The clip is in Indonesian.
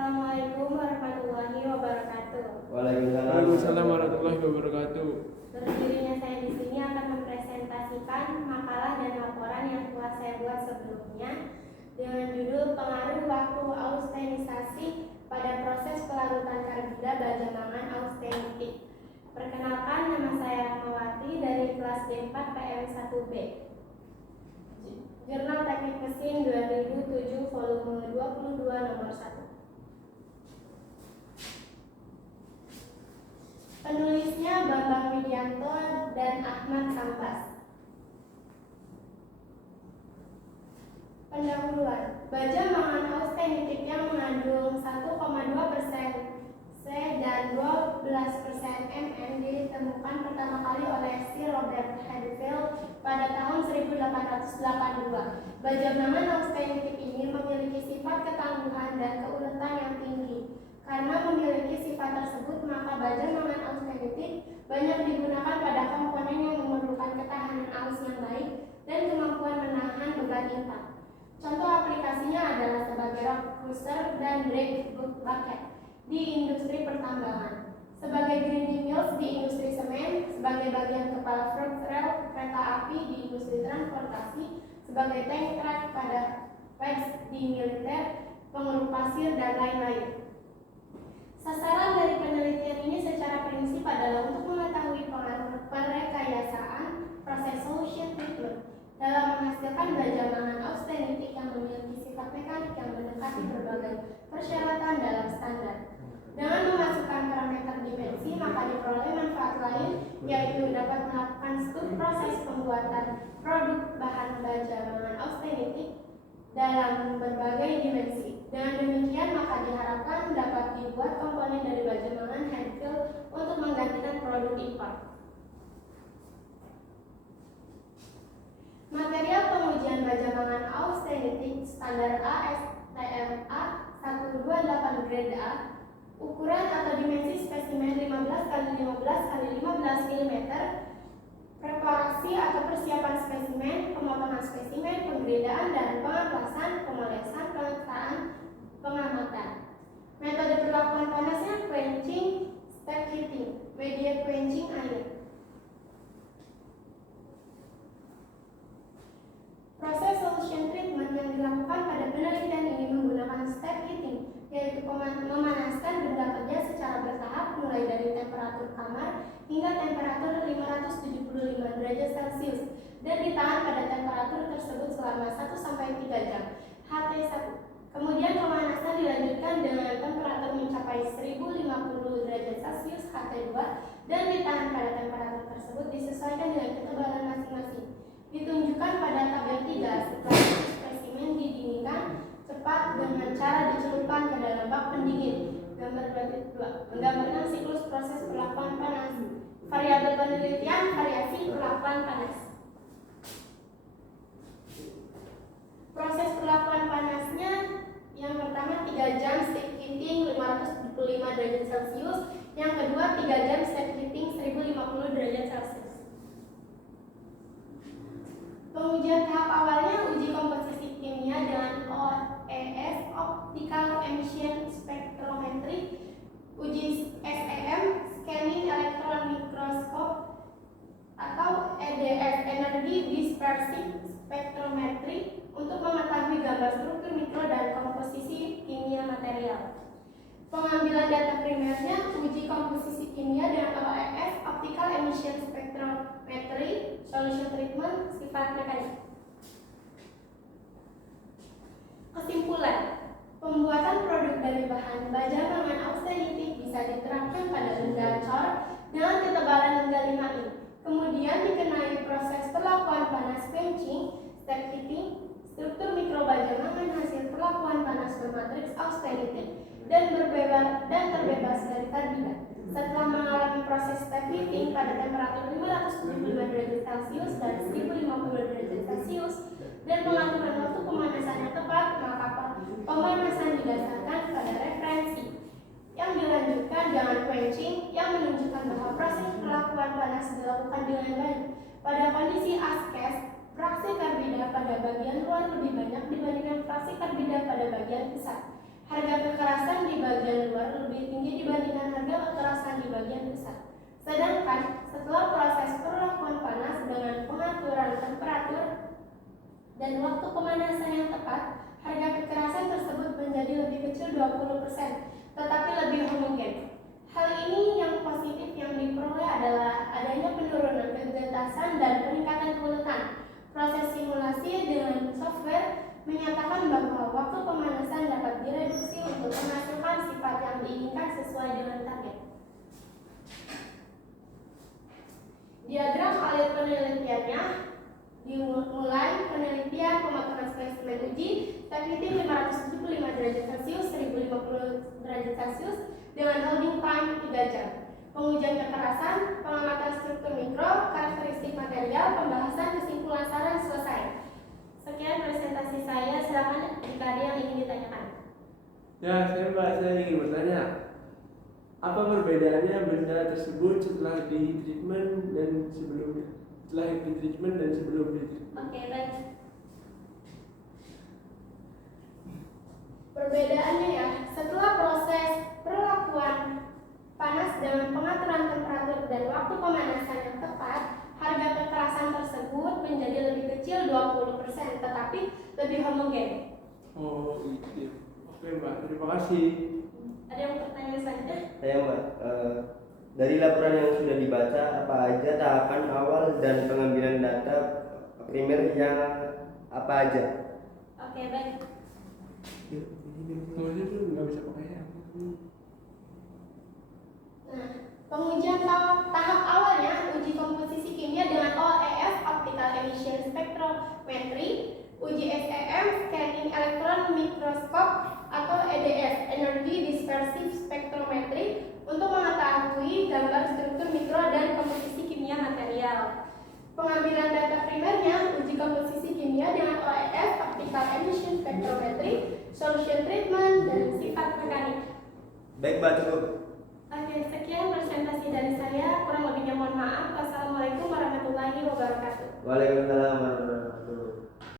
Assalamualaikum warahmatullahi wabarakatuh. Waalaikumsalam warahmatullahi wabarakatuh. Berdirinya saya di sini akan mempresentasikan makalah dan laporan yang telah saya buat sebelumnya dengan judul Pengaruh Waktu Austenisasi pada Proses Pelarutan Karbida Baja Mangan Austenity. Perkenalkan, nama saya Rahmawati dari kelas D4 PM1B. Jurnal Teknik Mesin 2007 volume 22 nomor 1. Penulisnya Bambang Widianto dan Ahmad Sambas. Pendahuluan. Baja mangan austenitik yang mengandung 1,2% C dan 12% Mn ditemukan pertama kali oleh Sir Robert Hadfield pada tahun 1882. Baja mangan austenitik ini memiliki sifat ketangguhan dan keuletan yang tinggi. Karena memiliki sifat tersebut, maka baja mangan austenitik banyak digunakan pada komponen yang memerlukan ketahanan arus yang baik dan kemampuan menahan beban impact. Contoh aplikasinya adalah sebagai rock cruiser dan drag bucket di industri pertambangan, sebagai grinding mills di industri semen, sebagai bagian kepala freight rail kereta api di industri transportasi, sebagai tank track pada wads di militer, pengerup pasir, dan lain-lain. Sasaran dari penelitian ini secara prinsip adalah untuk mengetahui pengaruh perekayasaan proses solution treatment dalam menghasilkan baja mangan austenitik yang memiliki sifat mekanik yang mendekati berbagai persyaratan dalam standar. Dengan memasukkan parameter dimensi, maka diperoleh manfaat lain, yaitu dapat melakukan studi proses pembuatan produk bahan baja mangan austenitik dalam berbagai dimensi. Dengan demikian, maka diharapkan dapat dibuat komponen dari baja mangan Hadfield untuk menggantikan produk impor. Material pengujian baja mangan austenitik standar ASTM A128 grade A, ukuran atau dimensi spesimen 15x15x15 mm, preparasi atau persiapan spesimen, pemotongan spesimen, penggradaan dan pengaplasan, pemolesan, pemetaan, pengamatan. Metode perlakuan panasnya quenching, step heating, media quenching air. Proses solution treatment yang dilakukan pada penelitian ini menggunakan step heating, yaitu memanaskan benda kerja secara bertahap mulai dari temperatur kamar hingga temperatur 575 derajat Celcius dan ditahan pada temperatur tersebut selama 1-3 jam HT1. Kemudian pemanasan dilanjutkan dengan temperatur mencapai 1050 derajat Celcius HT2 dan ditahan pada temperatur tersebut disesuaikan dengan ketebalan masing-masing. Ditunjukkan pada tabel 3 setelah spesimen didinginkan cepat dengan cara dicelupkan ke dalam bak pendingin. Gambar 2 menggambarkan siklus proses perlakuan panas. Variabel penelitian variasi perlakuan panas. Proses perlakuan panasnya yang pertama 3 jam step heating 575 derajat Celcius, yang kedua 3 jam step heating 1050 derajat Celcius. Pengujian tahap awalnya uji komposisi kimia dengan OES Optical Emission Spectrometry, uji SEM Scanning Electron Microscope atau EDS Energy Dispersive Spectrometry untuk mengetahui gambar struktur mikro dan komposisi kimia material. Pengambilan data primernya uji komposisi kimia dengan OES Optical Emission Spectrometry, solution treatment, sifat mekanik. Kesimpulan, pembuatan produk dari bahan baja mangan austenitik bisa diterapkan pada benda cor dengan ketebalan hingga 5 in. Kemudian dikenai proses perlakuan panas quenching, step heating, struktur mikro baja mangan hasil perlakuan panas bermatriks austenitik dan terbebas dari karbida. Setelah mengalami proses step heating pada temperatur 575 derajat Celcius dan 1050 derajat Celcius dan pengaturan waktu pemanasan yang tepat, maka pemanasan didasarkan pada referensi yang dilanjutkan dengan quenching yang menunjukkan bahwa proses perlakuan panas dilakukan dengan baik. Pada kondisi askes, fraksi karbida pada bagian luar lebih banyak dibandingkan fraksi karbida pada bagian pusat. Harga kekerasan di Sedangkan setelah proses perlakuan panas dengan pengaturan temperatur dan waktu pemanasan yang tepat, harga kekerasan tersebut menjadi lebih kecil 20%, tetapi lebih homogen. Hal ini yang positif yang diperoleh adalah adanya penurunan kegentasan dan peningkatan kewelutan. Proses simulasi dengan software menyatakan bahwa waktu pemanasan dapat direduksi untuk menghasilkan sifat yang diinginkan sesuai dengan target. Diagram alur penelitiannya dimulai penelitian pemotongan spesimen uji teknik 575 derajat Celcius 1050 derajat Celcius dengan holding time 3 jam. Pengujian kekerasan, pengamatan struktur mikro, karakteristik material, pembahasan kesimpulan saran selesai. Sekian presentasi saya, silakan jika ada yang ingin ditanyakan. Ya, saya ingin bertanya, apa perbedaannya benda tersebut setelah di treatment dan sebelumnya? Setelah di treatment dan sebelum di treatment. Oke, baik. Perbedaannya ya, setelah proses perlakuan panas dengan pengaturan temperatur dan waktu pemanasan yang tepat, harga kekerasan tersebut menjadi lebih kecil 20%, tetapi lebih homogen. Oh, gitu. Oke, Mbak. Terima kasih. Ada yang bertanya selanjutnya? Saya Mbak, dari laporan yang sudah dibaca, apa aja tahapan awal dan pengambilan data primer yang apa aja? Oke, baik. Soalnya tuh nggak bisa pakai yang Nah, pengujian tahap awalnya uji komposisi kimia dengan OES (Optical Emission Spectrometry), uji SEM (Scanning Electron Microscope) atau EDS (Energy Dispersive Spectrometry) untuk mengetahui gambar struktur mikro dan komposisi kimia material. Pengambilan data primernya uji komposisi kimia dengan OES (Optical Emission Spectrometry), solution treatment, dan sifat mekanik. Baik Mbak, cukup. Oke, sekian presentasi dari saya. Kurang lebihnya mohon maaf. Wassalamualaikum warahmatullahi wabarakatuh. Waalaikumsalam.